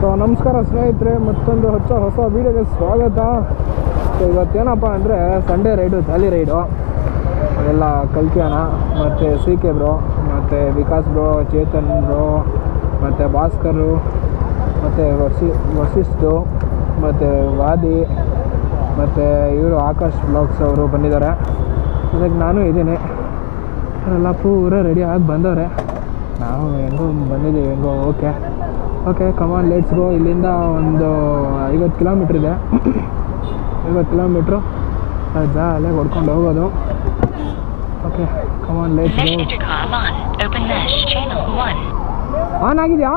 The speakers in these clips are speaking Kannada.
ಸೊ ನಮಸ್ಕಾರ ಸ್ನೇಹಿತರೆ, ಮತ್ತೊಂದು ಹೊಸ ವೀಡಿಯೋಗೆ ಸ್ವಾಗತ. ಸೊ ಇವತ್ತೇನಪ್ಪ ಅಂದರೆ ಸಂಡೇ ರೈಡು, ಜಾಲಿ ರೈಡು. ಅದೆಲ್ಲ ಕಲ್ಕ್ಯಾನ ಮತ್ತು ಸಿ ಕೆ ಬ್ರೋ, ಮತ್ತು ವಿಕಾಸ್ ಬ್ರೋ, ಚೇತನ್ ಬ್ರೋ, ಮತ್ತು ಭಾಸ್ಕರು, ಮತ್ತು ವಸಿಷ್ಠು, ಮತ್ತು ವಾದಿ, ಮತ್ತು ಇವರು ಆಕಾಶ್ ಬ್ಲಾಗ್ಸ್ ಅವರು ಬಂದಿದ್ದಾರೆ. ಅದಕ್ಕೆ ನಾನು ಇದ್ದೀನಿ. ಅವರೆಲ್ಲ ಪೂರ ರೆಡಿಯಾಗಿ ಬಂದವ್ರೆ. ನಾವು ಹೆಂಗೋ ಬಂದಿದ್ದೀವಿ, ಹೆಂಗೋ ಓಕೆ ಕಮಾನ್ ಲೆಟ್ಸ್ ಗೋ. ಇಲ್ಲಿಂದ ಒಂದು 50 ಕಿಲೋಮೀಟ್ರ್ ಇದೆ. 50 ಕಿಲೋಮೀಟ್ರು ಜಾಲಿಯಾಗಿ ಹೊಡ್ಕೊಂಡು ಹೋಗೋದು. Okay come on let's go. On ಆಗಿದೆಯಾ?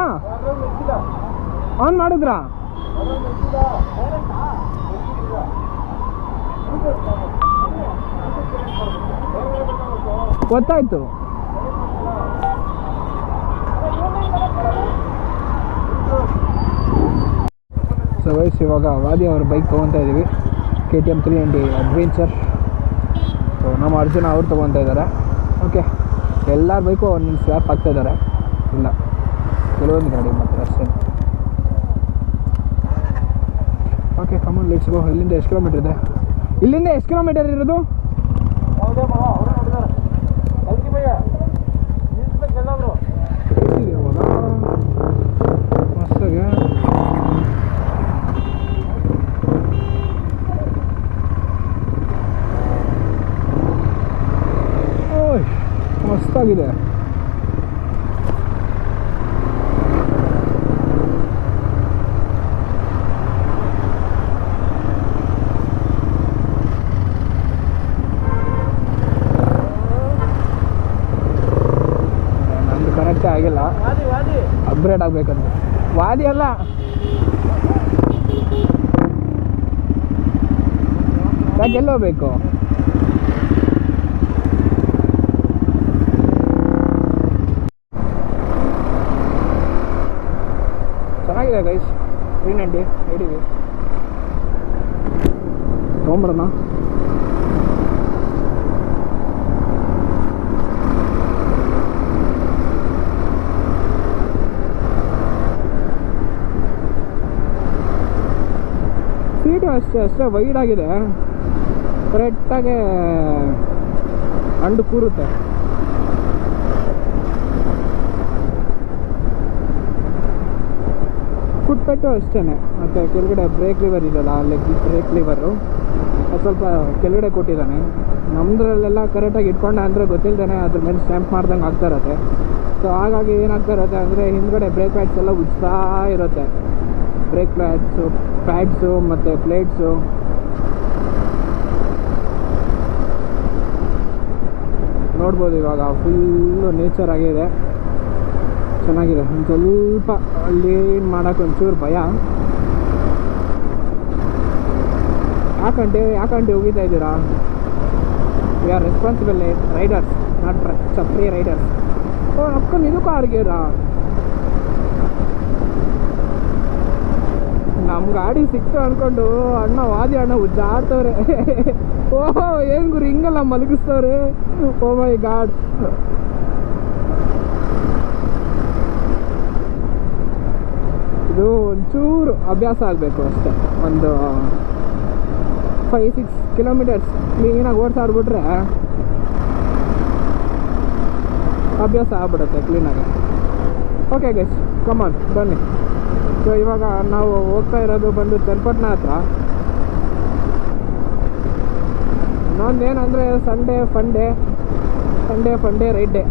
ಆನ್ ಮಾಡಿದ್ರಾ? ಗೊತ್ತಾಯ್ತು. ಸೊ ವಯಸ್ಸು ಇವಾಗ ವಾದಿ ಅವ್ರ ಬೈಕ್ ತೊಗೊತಾ ಇದ್ದೀವಿ, KTM 390 ಅಡ್ವೆಂಚರ್. ಸೊ ನಮ್ಮ ಅರ್ಜುನ ಅವ್ರು ತೊಗೊತಾ ಇದ್ದಾರೆ. ಓಕೆ, ಎಲ್ಲರ ಬೈಕು ಒಂದು ಸ್ವ್ಯಾಪ್ ಆಗ್ತಾಯಿದ್ದಾರೆ. ಇಲ್ಲ, ಕೆಲವೊಂದು ಗಾಡಿ ಮಾತ್ರ ಅಷ್ಟೇ. Okay come on let's go. ಇಲ್ಲಿಂದ ಎಷ್ಟು ಕಿಲೋಮೀಟ್ರ್ ಇದೆ? ಇಲ್ಲಿಂದ ಎಷ್ಟು ಕಿಲೋಮೀಟರ್ ಇರೋದು? ಮಸ್ತಾಗೆ ಮಸ್ತಾಗಿದೆ. ನಂದು ಕರೆಕ್ಟೇ ಆಗಿಲ್ಲ, ಅಪ್ಗ್ರೇಡ್ ಆಗಬೇಕಂತ. ವಾದಿ ಅಲ್ಲ, ಯಾಕೆ ಎಲ್ಲೋಗ್ಬೇಕು? ಚೆನ್ನಾಗಿದೆ ಗೈಸ್, 390 ಹಿಡೀವಿ ತೊಗೊಂಬರೋಣ. ಸೀಟು ಅಷ್ಟೇ ವೈಡ್ ಆಗಿದೆ, ಕರೆಕ್ಟಾಗೆ ಅಂಡು ಕೂರುತ್ತೆ. ಫುಟ್ಪೆಟ್ಟು ಅಷ್ಟೇ. ಮತ್ತು ಕೆಳಗಡೆ ಬ್ರೇಕ್ ಲಿವರ್ ಇದೆಯಲ್ಲ, ಬ್ರೇಕ್ ಲಿವರು ಅದು ಸ್ವಲ್ಪ ಕೆಳಗಡೆ ಕೊಟ್ಟಿದ್ದಾನೆ. ನಮ್ಮದ್ರಲ್ಲೆಲ್ಲ ಕರೆಕ್ಟಾಗಿ ಇಟ್ಕೊಂಡೆ ಅಂದರೆ ಗೊತ್ತಿಲ್ದೇ ಅದ್ರ ಮೇಲೆ ಸ್ಟ್ಯಾಂಪ್ ಮಾಡ್ದಂಗೆ ಆಗ್ತಾ ಇರುತ್ತೆ. ಸೊ ಹಾಗಾಗಿ ಏನಾಗ್ತಾ ಇರುತ್ತೆ ಅಂದರೆ ಹಿಂದ್ಗಡೆ ಬ್ರೇಕ್ ಪ್ಯಾಡ್ಸ್ ಎಲ್ಲ ಉಜ್ತಾ ಇರುತ್ತೆ. ಬ್ರೇಕ್ ಪ್ಯಾಡ್ಸು ಮತ್ತು ಪ್ಲೇಟ್ಸು. ನೋಡ್ಬೋದು ಇವಾಗ ಫುಲ್ಲು ನೇಚರ್ ಆಗಿದೆ, ಚೆನ್ನಾಗಿದೆ. ಒಂದು ಸ್ವಲ್ಪ ಅಲ್ಲಿ ಏನು ಮಾಡೋಕ್ಕೆ ಒಂಚೂರು ಭಯ. ಯಾಕಂటే ಹೋಗಿತಾ ಇದ್ದೀರಾ? We are responsible riders, not ಚಪ್ರಿ ರೈಡರ್ಸ್. ಓ ಅಪ್ಕೊಂಡು ಇದು ಕಾರ್ಗೇರಾ? ನಮ್ಮ ಗಾಡಿ ಸಿಕ್ತು ಅಂದ್ಕೊಂಡು ವಾದಿ ಅಣ್ಣ ಉಜ್ಜಾಡ್ತವ್ರೆ. ಓಹೋ ಏನು ಗುರು ಹಿಂಗೆಲ್ಲ ಮಲಗಿಸ್ತವ್ರೆ. ಓ ಮೈ ಗಾಡ್. ಇದು ಒಂಚೂರು ಅಭ್ಯಾಸ ಆಗಬೇಕು ಅಷ್ಟೇ. ಒಂದು 5-6 ಕಿಲೋಮೀಟರ್ಸ್ ಕ್ಲೀನಾಗಿ ಓಡಿಸಾಡ್ಬಿಟ್ರೆ ಅಭ್ಯಾಸ ಆಗ್ಬಿಡುತ್ತೆ ಕ್ಲೀನಾಗಿ. ಓಕೆ ಗೈಸ್ ಕಮಾನ್ ಬನ್ನಿ. ಸೊ ಇವಾಗ ನಾವು ಹೋಗ್ತಾ ಇರೋದು ಬಂದು ಚನ್ನಪಟ್ಟಣ ಹತ್ರ. ಇನ್ನೊಂದೇನಂದರೆ Sunday fun day ride day.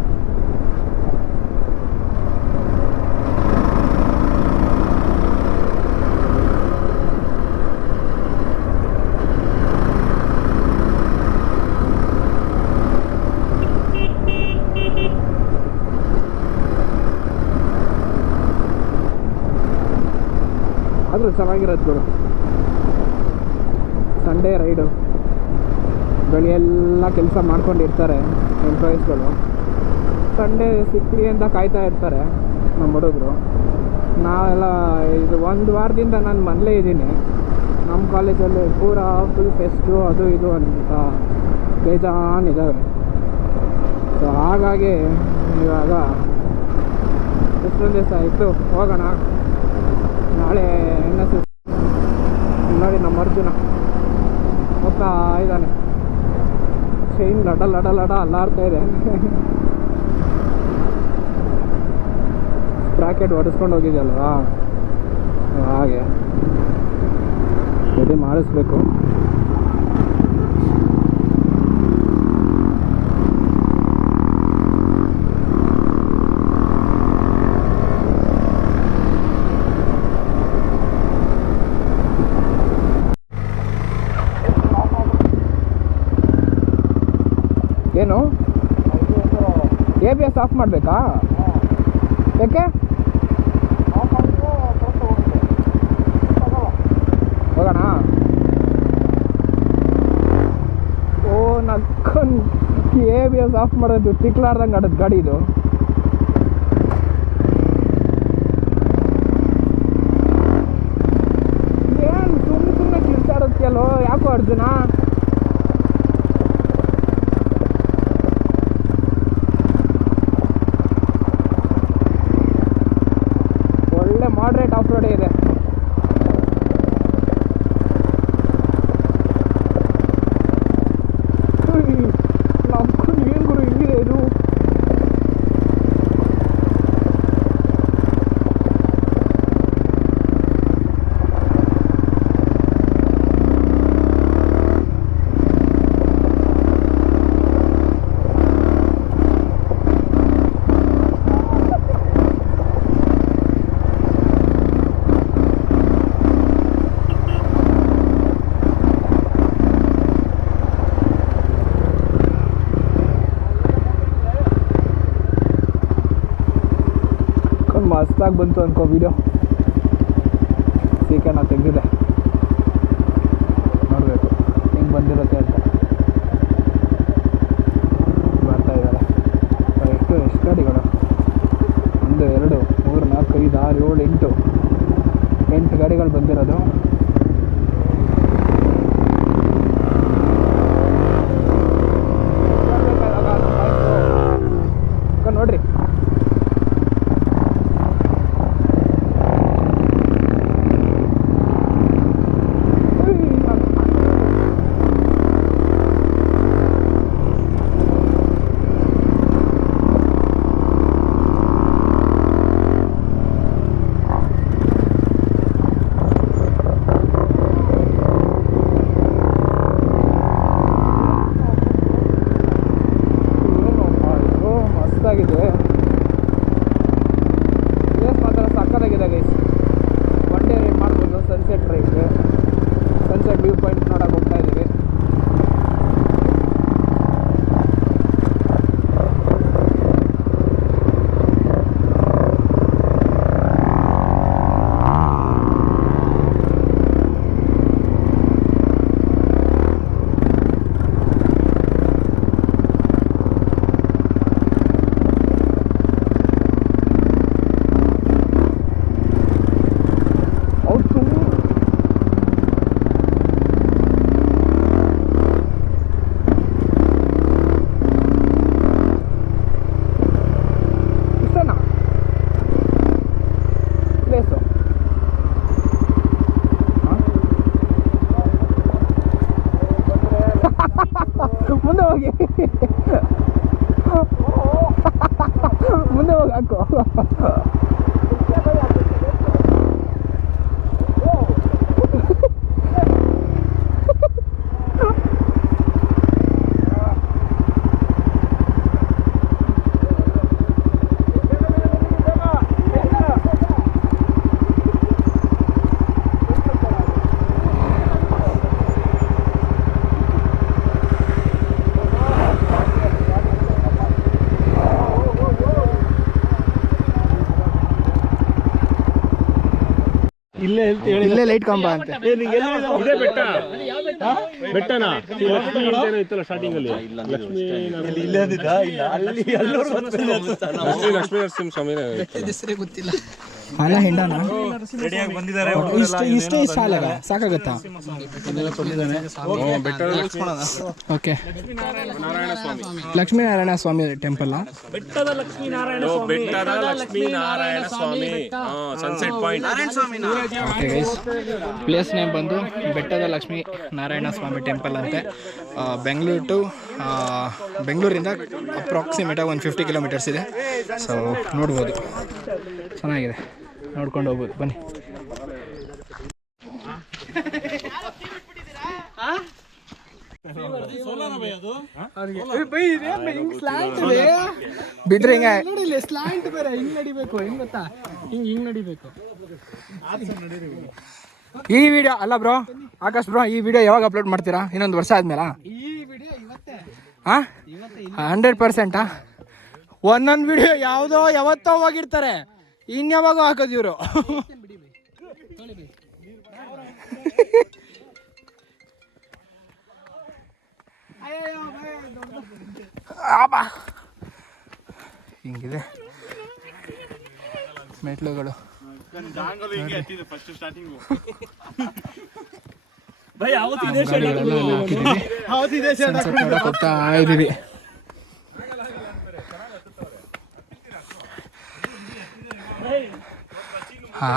ಆದರೂ ಚೆನ್ನಾಗಿರೋದು ಗುರು ಸಂಡೇ ರೈಡು. ಬೆಳೆಯೆಲ್ಲ ಕೆಲಸ ಮಾಡ್ಕೊಂಡಿರ್ತಾರೆ ಎಂಪ್ಲಾಯೀಸ್ಗಳು. ಸಂಡೇ ಸಿಕ್ಕಲಿ ಅಂತ ಕಾಯ್ತಾ ಇರ್ತಾರೆ ನಮ್ಮ ಹುಡುಗರು. ನಾವೆಲ್ಲ ಇದು ಒಂದು ವಾರದಿಂದ ನಾನು ಮನೇಲೇ ಇದ್ದೀನಿ. ನಮ್ಮ ಕಾಲೇಜಲ್ಲಿ ಪೂರಾ ಫುಲ್ ಫೆಸ್ಟು ಅದು ಇದು ಅಂತ ಬೇಜಾನಿದ್ದಾವೆ. ಸೊ ಹಾಗಾಗಿ ಇವಾಗ ಎಷ್ಟೊಂದು ದಿವಸ ಆಯಿತು ಹೋಗೋಣ ಅರ್ಜುನ ಹೋಗ್ತಾ ಇದ್ದಾನೆ. ಚೈನ್ ಲಡ ಲಡ ಲಡ ಅಲ್ಲಾಡ್ತಾ ಇದೆ. ಸ್ಪ್ರಾಕೆಟ್ ಹೊಡೆಸ್ಕೊಂಡು ಹೋಗಿದ್ಯಲ್ವಾ, ಹಾಗೆ ರೆಡಿ ಮಾಡಿಸ್ಬೇಕು. ಏನು ABS ಆಫ್ ಮಾಡಬೇಕಾ? ಯಾಕೆ? ಹೋಗೋಣ. ಓ ನಕ್ಕೊಂಡು ABS ಆಫ್ ಮಾಡೋದು ತಿಕ್ಲಾರ್ದಂಗೆ ಆಡೋದು ಗಾಡಿ ಇದು. ಏನು ಸುಮ್ಮನೆ ಕಿರ್ಚಾಡೋದ್ಯಲ್ಲೋ ಯಾಕೋ ಅರ್ಜುನ? ಮಾಡ್ರೇಟ್ ಆಫ್ ರೋಡೇ ಇದೆ. ಏನು ಗುರು ಹಿಂಗಿದೆ ಇದು? ಮಸ್ತಾಗಿ ಬಂತು ಅನ್ಕೋ ವಿಡಿಯೋ. ಸೀಕೆ ನಾ ತೆಗೆದಿದೆ, ನೋಡಬೇಕು ಹೆಂಗೆ ಬಂದಿರುತ್ತೆ ಅಂತ. ಬರ್ತಾ ಇದ್ದಾರೆ ಎಷ್ಟು ಗಾಡಿಗಳು? 1 2 3 4 5 6 7 8 ಗಾಡಿಗಳು ಬಂದಿರೋದು. ನೋಡ್ರಿ ಆಗಿದೆ. ಪ್ಲೇಸ್ ಮಾತ್ರ ಸಕ್ಕತ್ತಾಗಿದೆ ಗೈಸ್. ಒನ್ ಡೇ ರೈಡ್ ಮಾಡ್ಬೋದು. Sunset ride, sunset view point ನೋಡೋಕೆ ಹೋಗ್ತಾ ಇದ್ದೀವಿ. ಮುಂದೆ ಹೋಗಿ ಮುಂದೆ ಹೋಗಿ ಹಾಕು. ಇಲ್ಲೇ ಲೈಟ್ ಕಂಬ ಅಂತೆ. ಇದೇ ಬೆಟ್ಟ ಬೆಟ್ಟನಾ? ಲಕ್ಷ್ಮೀ ಅಂತೇನೋ ಇತ್ತಲ್ಲ ಸ್ಟಾರ್ಟಿಂಗ್ ಅಲ್ಲಿ. ಲಕ್ಷ್ಮೀ ಲಕ್ಷ್ಮೀ ನರಸಿಂಹ ಸ್ವಾಮಿ ಗೊತ್ತಿಲ್ಲ. ಹಾಲ ಹೆಂಡನ ರೆಡಿಯಾಗಿ ಬಂದಿದ್ದಾರೆ ಇಷ್ಟೇ ಹಾಲಾಗ ಸಾಕಾಗತ್ತಾ? Okay, Lakshminarayana Swamy temple. ಬೆಟ್ಟದ Lakshminarayana Swamy sunset point. Okay guys, place name ಬಂದು ಬೆಟ್ಟದ ಲಕ್ಷ್ಮೀ ನಾರಾಯಣ ಸ್ವಾಮಿ ಟೆಂಪಲ್ ಅಂತೆ. ಬೆಂಗಳೂರಿಂದ ಅಪ್ರಾಕ್ಸಿಮೇಟಾಗಿ 150 ಕಿಲೋಮೀಟರ್ಸ್ ಇದೆ. ಸೊ ನೋಡ್ಬೋದು, ಚೆನ್ನಾಗಿದೆ, ನೋಡ್ಕೊಂಡು ಹೋಗ್ಬೋದು. ಬನ್ನಿ. ಬಿಡ್ರಿ ಹಿಂಗೆ ಸ್ಲಾಂಟ್ ಬೇರೆ ಹಿಂಗ್ ನಡಿಬೇಕು. ಹೆಂಗ್ ಗೊತ್ತಾ, ಹಿಂಗ್ ನಡಿಬೇಕು. ಈ ವಿಡಿಯೋ ಅಲ್ಲ ಬ್ರೋ, ಆಕಾಶ್ ಬ್ರೋ, ಈ ವಿಡಿಯೋ ಯಾವಾಗ ಅಪ್ಲೋಡ್ ಮಾಡ್ತೀರಾ? ಇನ್ನೊಂದು ವರ್ಷ ಆದ್ಮೇಲೆ? ಈ ವಿಡಿಯೋ ಇವತ್ತೇ. 100%. ಒಂದೊಂದು ವಿಡಿಯೋ ಯಾವುದೋ ಯಾವತ್ತೋ ಹೋಗಿರ್ತಾರೆ, ಇನ್ಯಾವಾಗ ಹಾಕೋದು ಇವರು. ಹಿಂಗಿದೆ ಮೆಟ್ಲುಗಳು. ಹೋಗ್ತಾ ಇದೀವಿ. ಹಾ,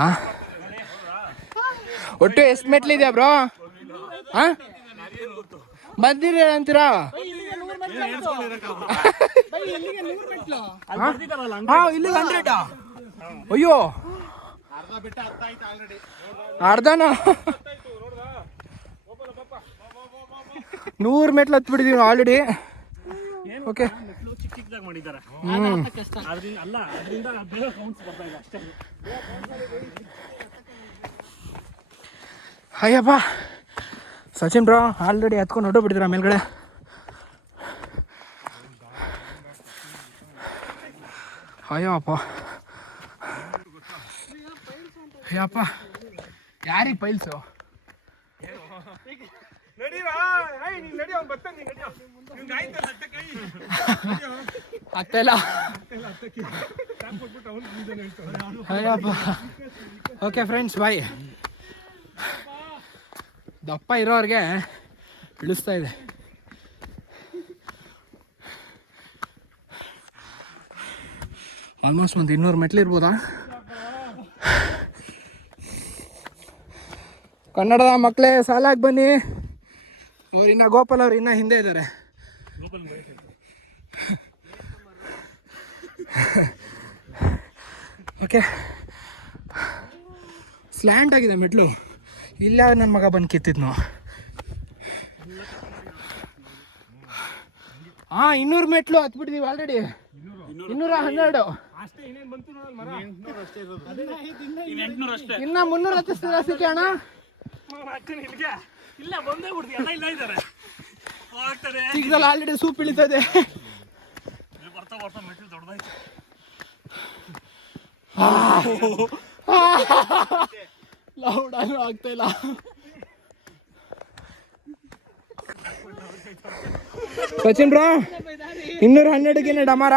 ಒಟ್ಟು ಎಷ್ಟು ಮೆಟ್ಲಿದೆ ಬ್ರೋ? ಹಾ, ಬಂದಿರಿ ಅಂತೀರಾ? ಇಲ್ಲಿ 100. ಅಯ್ಯೋ, ಅರ್ಧನಾ? 100 ಮೆಟ್ಲು ಹತ್ಬಿಟ್ಟಿದೀವಿ ಆಲ್ರೆಡಿ. ಓಕೆ, ಅಯ್ಯಪ್ಪ ಸಚಿನ್ ಬ್ರೋ ಆಲ್ರೆಡಿ ಹತ್ಕೊಂಡು ಹೊಟ್ಟೋಗ್ಬಿಟ್ಟಿದ್ದೀರಾ ಮೇಲ್ಗಡೆ. ಅಯ್ಯಪ್ಪ ಅಯ್ಯಪ್ಪ, ಯಾರಿಗೆ ಪೈಲ್ಸು? ಆಗ್ತಾಯಿಲ್ಲ. ಅಯ್ಯಪ್ಪ. Okay friends, bye. ದಪ್ಪ ಇರೋರಿಗೆ ಇಳಿಸ್ತಾ ಇದೆ. ಆಲ್ಮೋಸ್ಟ್ ಒಂದು 200 ಮೆಟ್ಲು ಇರ್ಬೋದಾ? ಕನ್ನಡದ ಮಕ್ಕಳೇ ಸಾಲಾಗಿ ಬನ್ನಿ. ಅವ್ರು ಇನ್ನು ಗೋಪಾಲ್ ಅವ್ರು ಇನ್ನೂ ಹಿಂದೆ ಇದ್ದಾರೆ. ಓಕೆ, ಸ್ಲ್ಯಾಂಟ್ ಆಗಿದೆ ಮೆಟ್ಲು. ಇಲ್ಲ ನನ್ನ ಮಗ ಬಂದು ಕಿತ್ತಿದ್ನು. 200 ಮೆಟ್ಲು ಹತ್ಬಿಟ್ಟಿದೀವಿ ಆಲ್ರೆಡಿ. 212. ಇನ್ನ 300 ಹತ್ತಿಸ್ತೀರಾ ಸಿಕ್ಕಿ ಅಣ್ಣ? ಸಿಗ್ದಲ್ಲ, ಆಲ್ರೆಡಿ ಸೂಪ್ ಇಳಿತದೆ. ಲೌಡಾನು ಆಗ್ತಾ ಇಲ್ಲ. ಸಚಿನ್ ಬ್ರೋ 212 ಡಮಾರ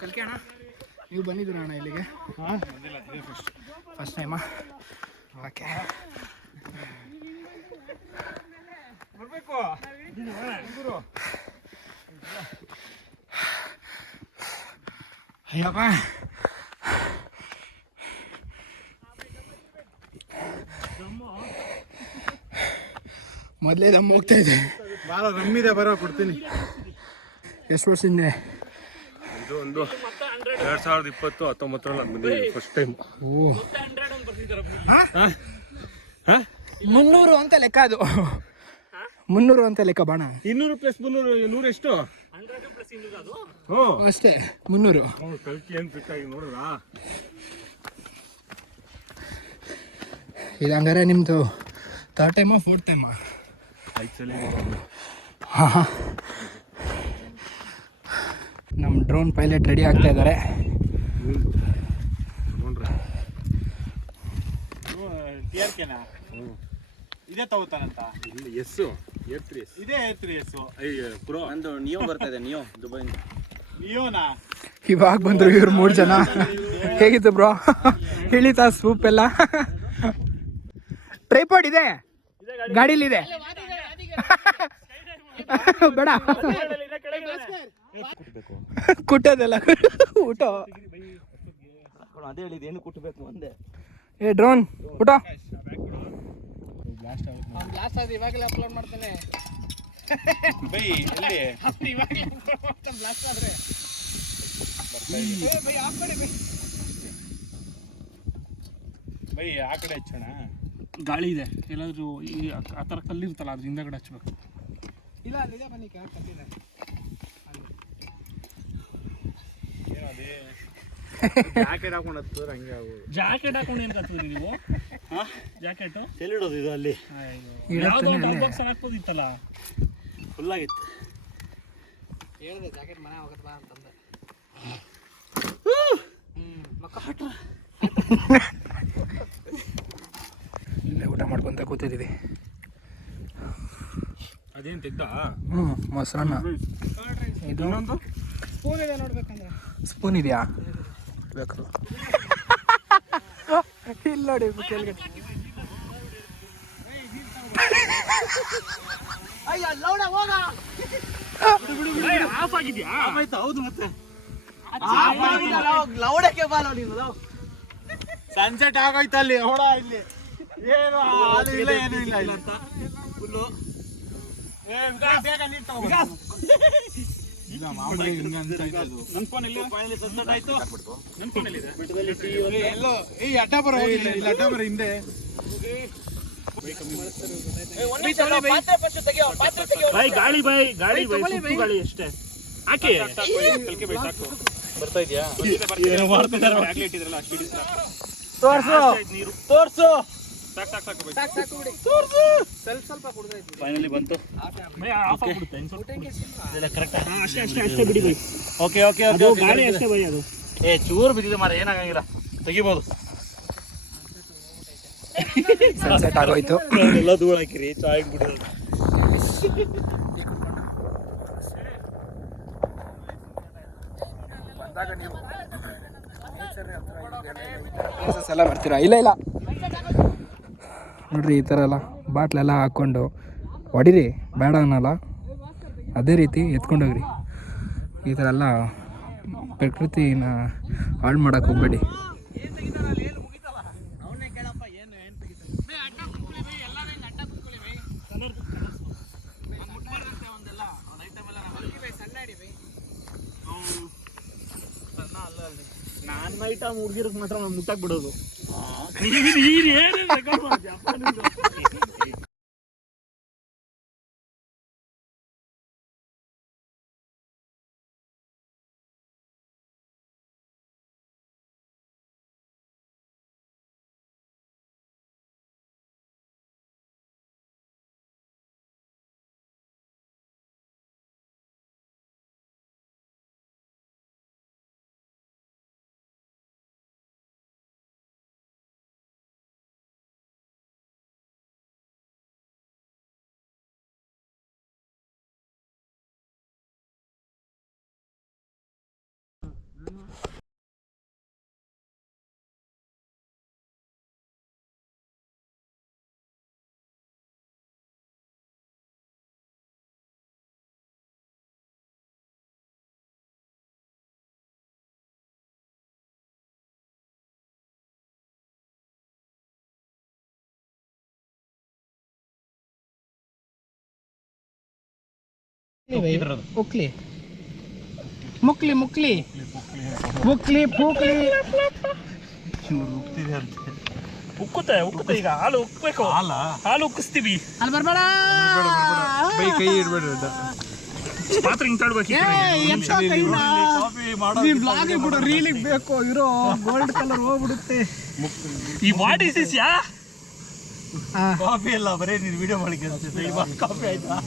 ಕಲ್ಕೆ ಅಣ್ಣ. ನೀವು ಬಂದಿದ್ದೀರ ಅಣ್ಣ ಇಲ್ಲಿಗೆ? ಫಸ್ಟ್ ಟೈಮಾ? ಓಕೆ, ಅಯ್ಯಪ್ಪ. ಮೊದಲೇ ದಮ್ಮ ಹೋಗ್ತಾ ಇದೆ. ಭಾಳ ರಮ್ಮಿದೆ, ಬರೋ ಕೊಡ್ತೀನಿ. ಎಷ್ಟು ವರ್ಷದಿಂದ? ಇದು ಒಂದು 2020-19 ಬಂದಿದೆ ಫಸ್ಟ್ ಟೈಮ್. ಓ, 300 ಅಂತ ಲೆಕ್ಕ. ಅದು 300 ಅಂತ ಲೆಕ್ಕ ಬಾಣ. 200 + 300 100 ಎಷ್ಟು? ಅಷ್ಟೇ 300. ಕಲ್ಕಿ ಏನು ಬೇಕಾಗಿ ನೋಡಿದ್ರಾ? ಇದು ಹಂಗಾರೆ ನಿಮ್ಮದು 3rd ಟೈಮಾ 4th ಟೈಮಾ? ಹಾಂ, ನಮ್ಮ ಡ್ರೋನ್ ಪೈಲಟ್ ರೆಡಿ ಆಗ್ತಾ ಇದ್ದಾರೆ. ಇದೇ ತಗೋತಾನಂತ. ಎಸ್ A3S ಇದೇ A3S. ಪ್ರೋ. ನಂದು ನಿಯೋ ಬರ್ತಾ ಇದೆ, ನಿಯೋ ದುಬೈ. ಇವಾಗ ಬಂದರು ಇವ್ರು 3 ಜನ. ಹೇಗಿತ್ತು ಬ್ರೋ? ಇಳಿತಾ ಸೂಪ್ ಎಲ್ಲ? ಟ್ರೈಪಾಡ್ ಇದೆ ಗಾಡೀಲಿದೆ. ಬೇಡ ಕುಟ್ಟೋದಲ್ಲ ಊಟ. ಅದೇ ಹೇಳಿದ ಏನು ಕುಟ್ಟಬೇಕು ಒಂದೇ. ಏ ಡ್ರೋನ್ ಊಟ ಬ್ಲಾಸ್ಟ್ ಆದ್ರೆ ಇವಾಗಲೇ ಅಪ್ಲೋಡ್ ಮಾಡ್ತಾನೆ. ಬ್ಲಾಸ್ಟ್ ಆದ್ರೆ ಬೈ ಆ ಕಡೆ ಹಚ್ಚೋಣ. ಗಾಳಿ ಇದೆ, ಎಲ್ಲಾದ್ರೂ ಈ ಆ ಥರ ಕಲ್ಲಿರ್ತಲ್ಲ ಅದ್ರ ಹಿಂದಗಡೆ ಹಚ್ಬೇಕು. ಇಲ್ಲ ಅಲ್ಲಿದೆ ಬನ್ನಿ ಕಲ್ಲಿದೆ. ಜಾಕೆಟ್ ಹಾಕೊಂಡು ಹತ್ತಿದ್ರೆ ಹಂಗೆ ಆಗೋದು. ಜಾಕೆಟ್ ಹಾಕೊಂಡು ಏನು ಕತ್ತೀರಿ ನೀವು? ಜಾಕೆಟು ಎಲ್ಲಿಡೋದು ಇದು ಅಲ್ಲಿ ಯಾವುದೋ ಒಂದು ಬಾಕ್ಸ್ ಹಾಕ್ಬೋದಿತ್ತಲ್ಲ. ಫುಲ್ ಆಗಿತ್ತು. ಹೇಳಿದೆ ಜಾಕೆಟ್ ಮನೆ ಹೋಗತ್ ಬಾ ಅಂತಂದೆ. ಇಲ್ಲೇ ಊಟ ಮಾಡ್ಕೊಂತ ಕೂತಿದ್ದೀವಿ. ಅದೇನು ತೆಗ್ದ? ಮೊಸರನ್ನ. ಇದು ಸ್ಪೂನ್ ಇದೆ ನೋಡ್ಬೇಕಂದ್ರೆ. ಸ್ಪೂನ್ ಇದೆಯಾ? ಬೇಕಲ್ಲ. ಇಲ್ಲ ನೋಡಿ ಕೆಳಗಡೆ. ಆಫ್ ಆಗಿದ್ಯಾ? ಹೌದು ಮತ್ತೆ ಲೌಡಕ್ಕೆ ಬಾ ನೋಡಿ. ಸನ್ಸೆಟ್ ಆಗೋಯ್ತು ಅಲ್ಲಿ. ಹೊಡ ಇಲ್ಲಿ ಏನು ಹಾಲು ಇಲ್ಲ ಏನು ಇಲ್ಲ ಇಲ್ಲ ಅಂತ ಫುಲ್ಲು. ಬೇಗ ನೀರು ತಗೋ. ಇಲ್ಲ ಮಾಮೂಲಿ ಹಿಂಗೆ ಅಂತ ಇದು. ನನ್ನ ಫೋನಲ್ಲಿ ಸನ್ಸೆಟ್ ಆಯ್ತು. ನನ್ನ ಫೋನಲ್ಲಿದೆ. ಎಲ್ಲೋ ಈ ಅಡ್ಡಾಪುರ ಹೋಗಿಲ್ಲ. ಇಲ್ಲಿ ಅಡ್ಡಾಪುರ ಹಿಂದೆ ಬೈ ಗಾಳಿ ಬೈ ಗಾಳಿ ಬೈ ಸುತ್ತು ಗಾಳಿ ಅಷ್ಟೇ. ಹಾಕಿ ಕಲ್ಕೆ ಬೈ ಸಾಕು. ಬರ್ತಾ ಇದೆಯಾ? ಏನೋ ಮಾಡ್ತಿದ್ದಾರೆ. ಬ್ಯಾಗ್ಲಿ ಇಟ್ಟಿದ್ರಲ್ಲ ಅಷ್ಟು ಹಿಡಿಸ್ತಾ. ತೋರ್ಸು ನೀರು ತೋರ್ಸು. ಸಾಕು ಸಾಕು ಸಾಕು ಬೈ. ಸಾಕು ಬಿಡಿ. ತೋರ್ಸು. ಸ್ವಲ್ಪ ಕುಡ್ದೈತಿ. ಫೈನಲಿ ಬಂತು. ಬೈ ಆಫ್ ಆಗ್ಬಿಡುತ್ತೆ ಇನ್ನು ಸ್ವಲ್ಪ. ಇದೆಲ್ಲ ಕರೆಕ್ಟ್. ಅಷ್ಟೇ ಅಷ್ಟೇ ಅಷ್ಟೇ ಬಿಡಿ ಬೈ. ಓಕೆ ಓಕೆ ಅದು ಓಕೆ. ಗಾಳಿ ಅಷ್ಟೇ ಬೈ ಅದು. ಏ ಚೂರು ಬಿದ್ದಿದೆ ಮಾರ, ಏನಾಗಂಗಿಲ್ಲ, ತೆಗಿಬೋದು. ಸನ್ಸೆಟ್ ಆಗೋಯ್ತು. ಎಲ್ಲ ಧೂಳು ಹಾಕಿರಿ ಚಾಯ್ ಬಿಡೋದು. ಎಲ್ಲ ಬರ್ತೀರಾ? ಇಲ್ಲ ಇಲ್ಲ ನೋಡ್ರಿ, ಈ ಥರ ಎಲ್ಲ ಬಾಟ್ಲೆಲ್ಲ ಹಾಕ್ಕೊಂಡು ಹೊಡಿರಿ, ಬೇಡ ಅನ್ನಲ್ಲ. ಅದೇ ರೀತಿ ಎತ್ಕೊಂಡೋಗ್ರಿ. ಈ ಥರ ಎಲ್ಲ ಪ್ರಕೃತಿನ ಹಾಳು ಮಾಡೋಕೆ ಹೋಗ್ಬೇಡಿ. ನನ್ನ ಐಟಮ್ ಹುಡುಗಿರಕ್ಕೆ ಮಾತ್ರ ನಾನು ಮುಟ್ಟಾಕ್ ಬಿಡೋದು. ನೀರು ಏನು ರೆಕಾರ್ಡ್ ಮಾಡ್ತೀಯ? ಮುಕ್ಲಿ ಮುಕ್ಲಿ ಮುಕ್ಲಿ ಮುಕ್ಲಿ ಪೂಕ್ಲಿ ಉಕ್ಕುತ್ತೆ ಉಕ್ಕುತ್ತೆ. ಈಗ ಹಾಲು ಉಕ್ಕಬೇಕು. ಹಾಲು ಉಕ್ಕಿಸ್ತೀವಿ. ಅಲ್ಲಿ ಬರ್ಬೇಡ. ಬೈ ಕೈ ಇಡ್ಬೇಡ್ರಿ. ಪಾತ್ರ ಹಿಂಗ್ ತಡ್ಬೇಕು. ಬ್ಲಾಗಿಗೆ ಕೂಡ ರೀಲಿಗೆ ಬೇಕು. ಇರೋ ಗೋಲ್ಡ್ ಕಲರ್ ಹೋಗ್ಬಿಡುತ್ತೆ. ಈ what is this yeah? Coffee ಎಲ್ಲ ಬರೀ ನೀನು ವಿಡಿಯೋ ಮಾಡಿಕೆ ಅನ್ಸುತ್ತೆ. ಇವಾಗ ಕಾಫಿ ಆಯ್ತಾ?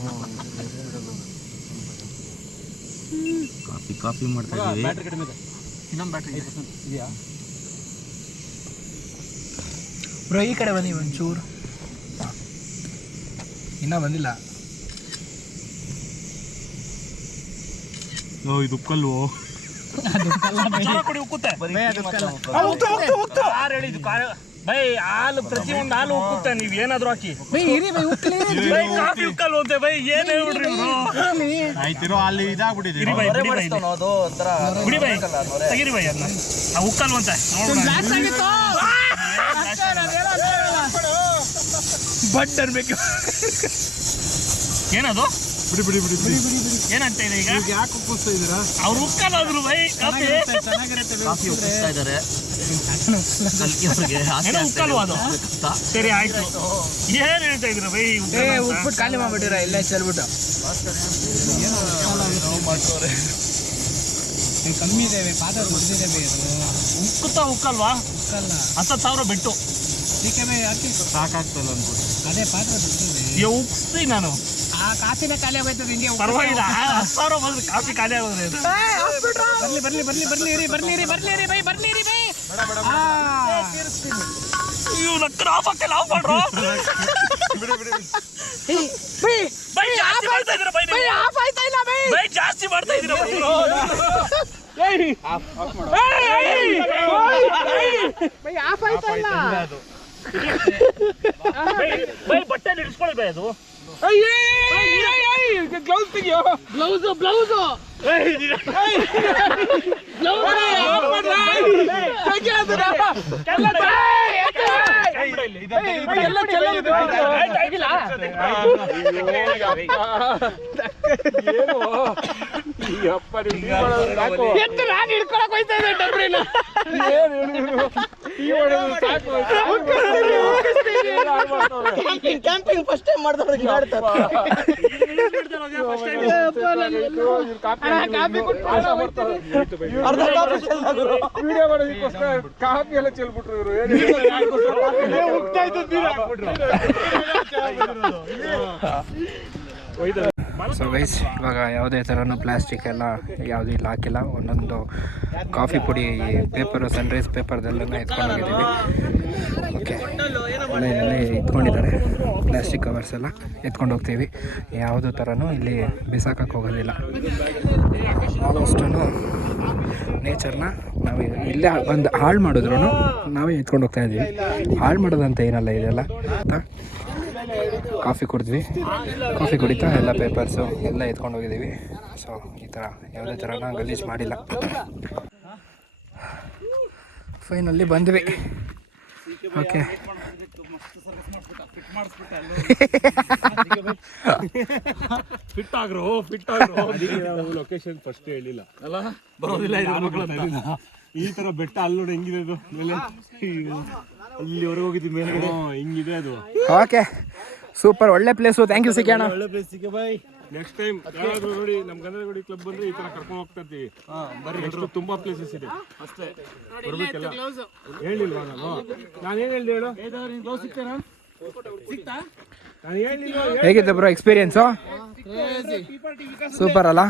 ಕಾಫಿ ಮಾಡ್ತಾ ಇದ್ದೀವಿ. ಬ್ಯಾಟ್ರಿ ಕಡಿಮೆ ಇದೆ. ಇನ್ನೊಂದು ಬ್ಯಾಟ್ರಿ ಇದೆಯಾ? ಬ್ರೋ ಈ ಕಡೆ ಬನ್ನಿ ಒಂಚೂರು. ಇನ್ನೂ ಬಂದಿಲ್ಲ. ಇದು ಕಲ್ಲು ಕೊಡಿ ಉಕ್ಕುತ್ತೆ ಕಾರ್ ಹೇಳಿದ್ದು ಕಾರ್ ಬೈ ಹಾಲು ಪ್ರತಿಯೊಂದು ಹಾಲು ಉಕ್ಕುತ್ತೆ ನೀವು ಏನಾದ್ರು ಹಾಕಿ ಬೈ ಕಾಫಿ ಉಕ್ಕಲ್ ಹೋದೆ ಬೈ ಏನ್ ಹೇಳ್ಬಿಡ್ರಿ ಆಯ್ತಿರೋ ಅಲ್ಲಿ ಇದಾಗ್ಬಿಟ್ಟಿದೆ ಬಿಡಿ ಬೈ ತೆಗಿರಿ ಬೈ ಅದನ್ನ ಉಕ್ಕಲ್ವಂತೆ ಬಟ್ ಅನ್ಬೇಕು ಏನದು ಬಿಡಿ ಬಿಡಿ ಬಿಡಿ ಬಿಡಿ ಏನಂತ ಇದೆ ಈಗ ಯಾಕೆ ಕೂಸ್ತಾ ಇದ್ದೀರಾ ಅವ್ರು ಉಕ್ಕಲ್ಲಾದ್ರು ಬೈ ಕಾಫಿ ಉಕ್ಕಿಸ್ತಾ ಇದ್ದಾರೆ ಏನೋ ಉಕ್ಕಲ್ವಾ ಅದು ಸರಿ ಆಯ್ತು ಏನ್ ಹೇಳ್ತಾ ಇದ್ರ ಬೈ ಉಪ್ಪಿಟ್ಟು ಖಾಲಿ ಮಾಡ್ಬಿಟ್ಟಿರ ಇಲ್ಲೇ ಚೆಲ್ಬಿಟ್ಟು ಕಮ್ಮಿ ಇದೇವೆ ಪಾತ್ರ ಬಂದಿದ್ದೇವೆ ಉಕ್ಕುತ್ತಾ ಉಕ್ಕಲ್ವಾ 10,000 ಬಿಟ್ಟು ಸಾಕಾಗ್ತಲ್ಲ ಅನ್ಬೋದು ಅದೇ ಪಾತ್ರ ಉಕ್ಸ್ತೀನಿ ನಾನು ಆ ಕಾಫಿನ ಖಾಲಿ ಆಗೋಯ್ತದೆ ಹಿಂಗೆ ಪರವಾಗಿಲ್ಲ 10,000 ಬಂದ್ರೆ ಕಾಫಿ ಖಾಲಿ ಆಗೋದ್ರೆ ಬರ್ಲಿ ಬೈ ಇವ್ ನಕ್ಕರ ಆಫ್ ಹಾಕಲ್ಲ ಆಫ್ ಮಾಡ್ರು ಬೈ ಜಾಸ್ತಿ ಮಾಡ್ತಾ ಇದ್ದೀರಾ ಬೈ ನೀವು ಆಫ್ ಆಯ್ತಾ ಇಲ್ಲ ಬೈ ಜಾಸ್ತಿ ಮಾಡ್ತಾ ಇದ್ದೀರಾ ಬೈ ಆಫ್ ಆಯ್ತಾ ಇಲ್ಲ ಬೈ ಬಟ್ಟೆ ಇಡಿಸ್ಕೊಳ್ಳಿ ಬೈ ಅದು ಗ್ಲೌಸ್ ತೆಗಿಯೋ ಬ್ಲೌಸ್ ನಾನು ಹಿಡ್ಕೊಳಕ್ ಹೋಯ್ತಾ ಇದ್ದೆ ಡಬ್ರಿನ ಕ್ಯಾಂಪಿಂಗ್ ಫಸ್ಟ್ ಟೈಮ್ ಮಾಡಿದವ್ರಿಗೆ ಕಾಫಿ ಎಲ್ಲ ಚೆಲ್ಬಿಟ್ರು ಇವರು ಸೊ ಗೈಸ್ ಇವಾಗ ಯಾವುದೇ ಥರನೂ ಪ್ಲಾಸ್ಟಿಕ್ ಎಲ್ಲ ಯಾವುದೂ ಇಲ್ಲ ಹಾಕಿಲ್ಲ ಒಂದೊಂದು ಕಾಫಿ ಪುಡಿ ಪೇಪರು ಸನ್ರೈಸ್ ಪೇಪರ್ದೆಲ್ಲ ಎತ್ಕೊಂಡೋಗಿದ್ದೀವಿ ಓಕೆ ಎಲ್ಲ ಇದೆಲ್ಲ ಎತ್ಕೊಂಡಿದ್ದಾರೆ ಪ್ಲಾಸ್ಟಿಕ್ ಕವರ್ಸ್ ಎಲ್ಲ ಎತ್ಕೊಂಡು ಹೋಗ್ತೀವಿ ಯಾವುದೇ ಥರನೂ ಇಲ್ಲಿ ಬಿಸಾಕಕ್ಕೆ ಹೋಗೋದಿಲ್ಲ ಆಲ್ಮೋಸ್ಟು ನೇಚರ್ನ ನಾವು ಇಲ್ಲೇ ಒಂದು ಹಾಳು ಮಾಡಿದ್ರು ನಾವೇ ಎತ್ಕೊಂಡು ಹೋಗ್ತಾ ಇದ್ದೀವಿ ಹಾಳು ಮಾಡೋದಂತ ಏನಲ್ಲ ಇದೆಲ್ಲ ಕಾಫಿ ಕುಡಿದ್ವಿ ಕಾಫಿ ಕುಡಿತಾ ಎಲ್ಲ ಪೇಪರ್ಸು ಎಲ್ಲ ಎತ್ಕೊಂಡು ಹೋಗಿದ್ದೀವಿ ಸೊ ಈ ಥರ ಯಾವುದೇ ಥರನ ಗಲೀಜು ಮಾಡಿಲ್ಲ ಫೈನಲ್ಲಿ ಬಂದ್ವಿ ಓಕೆ ಫಿಟ್ ಆಗ್ರು ಲೊಕೇಶನ್ ಫಸ್ಟ್ ಹೇಳಿಲ್ಲ ಅಲ್ಲ ಬರೋದಿಲ್ಲ ಈ ತರ ಬೆಟ್ಟ ಅಲ್ಲಿ ನೋಡಿ ಹೆಂಗಿದೆ ಅದು ಮೇಲೆ ಅಲ್ಲಿವರೆಗೆ ಹೋಗಿದ್ವಿ ಮೇಲ್ಗಡೆ ಹಿಂಗಿದೆ ಅದು ಓಕೆ ಸೂಪರ್ ಒಳ್ಳೆ ಪ್ಲೇಸು ಥ್ಯಾಂಕ್ ಯು ಸಿಗೋಣ ಒಳ್ಳೆ ಪ್ಲೇಸ್ ಸಿಕ್ಕ ಬೈ ನೆಕ್ಸ್ಟ್ ಟೈಮ್ ಯಾರಾದ್ರೂ ನೋಡಿ ನಮ್ಮ ಗಂಧದಗುಡಿ ಕ್ಲಬ್ ಬಂದ್ರೆ ಈ ತರ ಕರ್ಕೊಂಡು ಹೋಗ್ತಾ ಇರ್ತೀವಿ ನೆಕ್ಸ್ಟ್ ತುಂಬಾ ಪ್ಲೇಸಸ್ ಇದೆ ಅಷ್ಟೇ ಬರ್ಬೇಕಲ್ಲ ಹೇಳಿಲ್ವಾ ನಾನು ಏನ್ ಹೇಳ್ದೆ ಹೇಳು ನಾನು ಹೇಳಿಲ್ಲ ಹೇಗಿದೆ ಬ್ರೋ ಎಕ್ಸ್ಪೀರಿಯನ್ಸು ಸೂಪರ್ ಅಲ್ಲ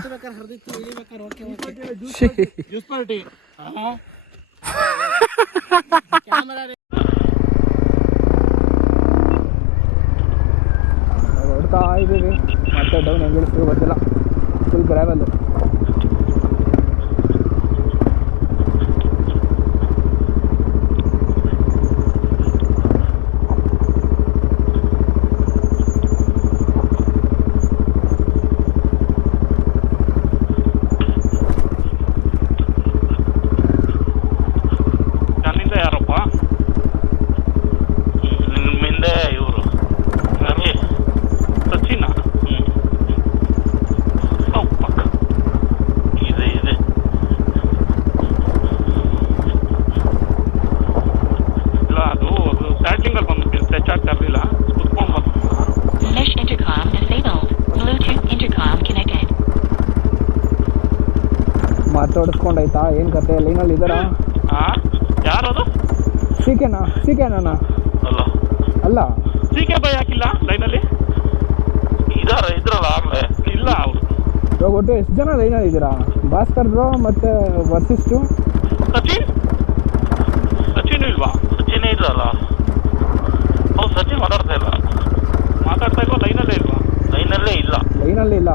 ಹೊಡ್ತಾ ಇದ್ದೀವಿ ಮತ್ತೆ ಡೌನ್ ಹೆಂಗೆ ಇಳಿಸ್ತೀವಿ ಗೊತ್ತಿಲ್ಲ ಫುಲ್ ಗ್ರಾವೆಲ್ಲು ಮಾತಾಡಿಸ್ಕೊಂಡಾಯ್ತಾ ಏನು ಕತೆ ಲೈನಲ್ಲಿ ಇದ್ದಾರಾ ಯಾರದು ಸಿಕೆನಾ ಅಲ್ಲ ಅಲ್ಲ ಸಿಕೆ ಬೈ ಹಾಕಿಲ್ಲ ಲೈನಲ್ಲಿ ಇದ್ರಲ್ಲ ಆಗ್ಲೇ ಇಲ್ಲ ಅವರು ಇವಾಗ ಒಟ್ಟು ಎಷ್ಟು ಜನ ಲೈನಲ್ಲಿ ಇದ್ದೀರಾ ಭಾಸ್ಕರ್ ಬ್ರೋ ಮತ್ತೆ ವರ್ಸಿಸ್ಟು ಸಚಿನ್ ಇಲ್ವಾ ಸಚಿನೇ ಇದ್ರಲ್ಲ ಹೌದು ಸಚಿನ್ ಮಾತಾಡ್ತಾ ಇಲ್ವಾ ಲೈನಲ್ಲೇ ಇಲ್ಲ ಲೈನಲ್ಲಿ ಇಲ್ಲ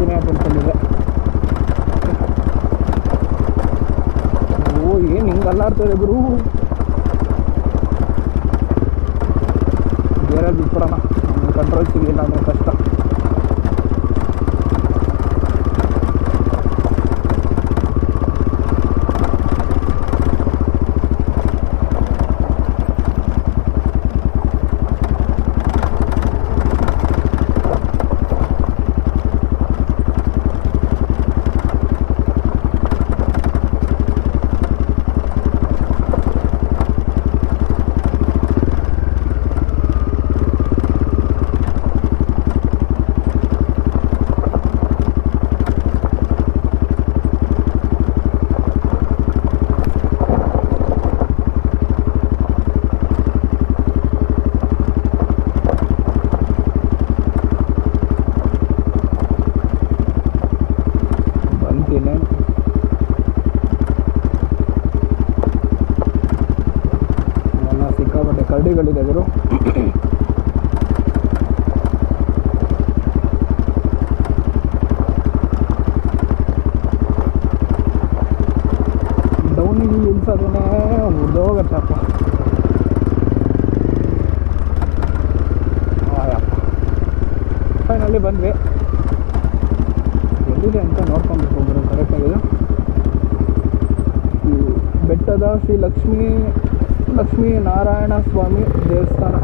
ಆಂಜನೇಯ ಟೆಂಪಲ್ ಇದೆ. ಓ ಏನು ಹಿಂಗೆ ಅಲ್ಲಾಡ್ತದೆ ಗುರು. ಗೇರಲ್ಲಿ ಬಿಟ್ಬಿಡೋಣ, ಕಂಟ್ರೋಲ್ ಸಿಗಲಿಲ್ಲ ಅಂದರೆ ಕಷ್ಟ. ಸಿಕ್ಕಾಪಟ್ಟೆ ಕರಡಿಗಳಿದೆ ಗುರು. ಡೌನಿಗೆ ಇಳಿಸೋದೇ ಮುರಿದೋಗತ್ತಪ್ಪ. ಫೈನಲ್ಲಿ ಬಂದ್ವಿ. ಎಲ್ಲಿದೆ ಅಂತ ನೋಡ್ಕೊಬೇಕು ಗುರು ಕರೆಕ್ಟಾಗಿದೆ. ಬೆಟ್ಟದ ಶ್ರೀ ಲಕ್ಷ್ಮೀ ನಾರಾಯಣ ಸ್ವಾಮಿ ದೇವಸ್ಥಾನ.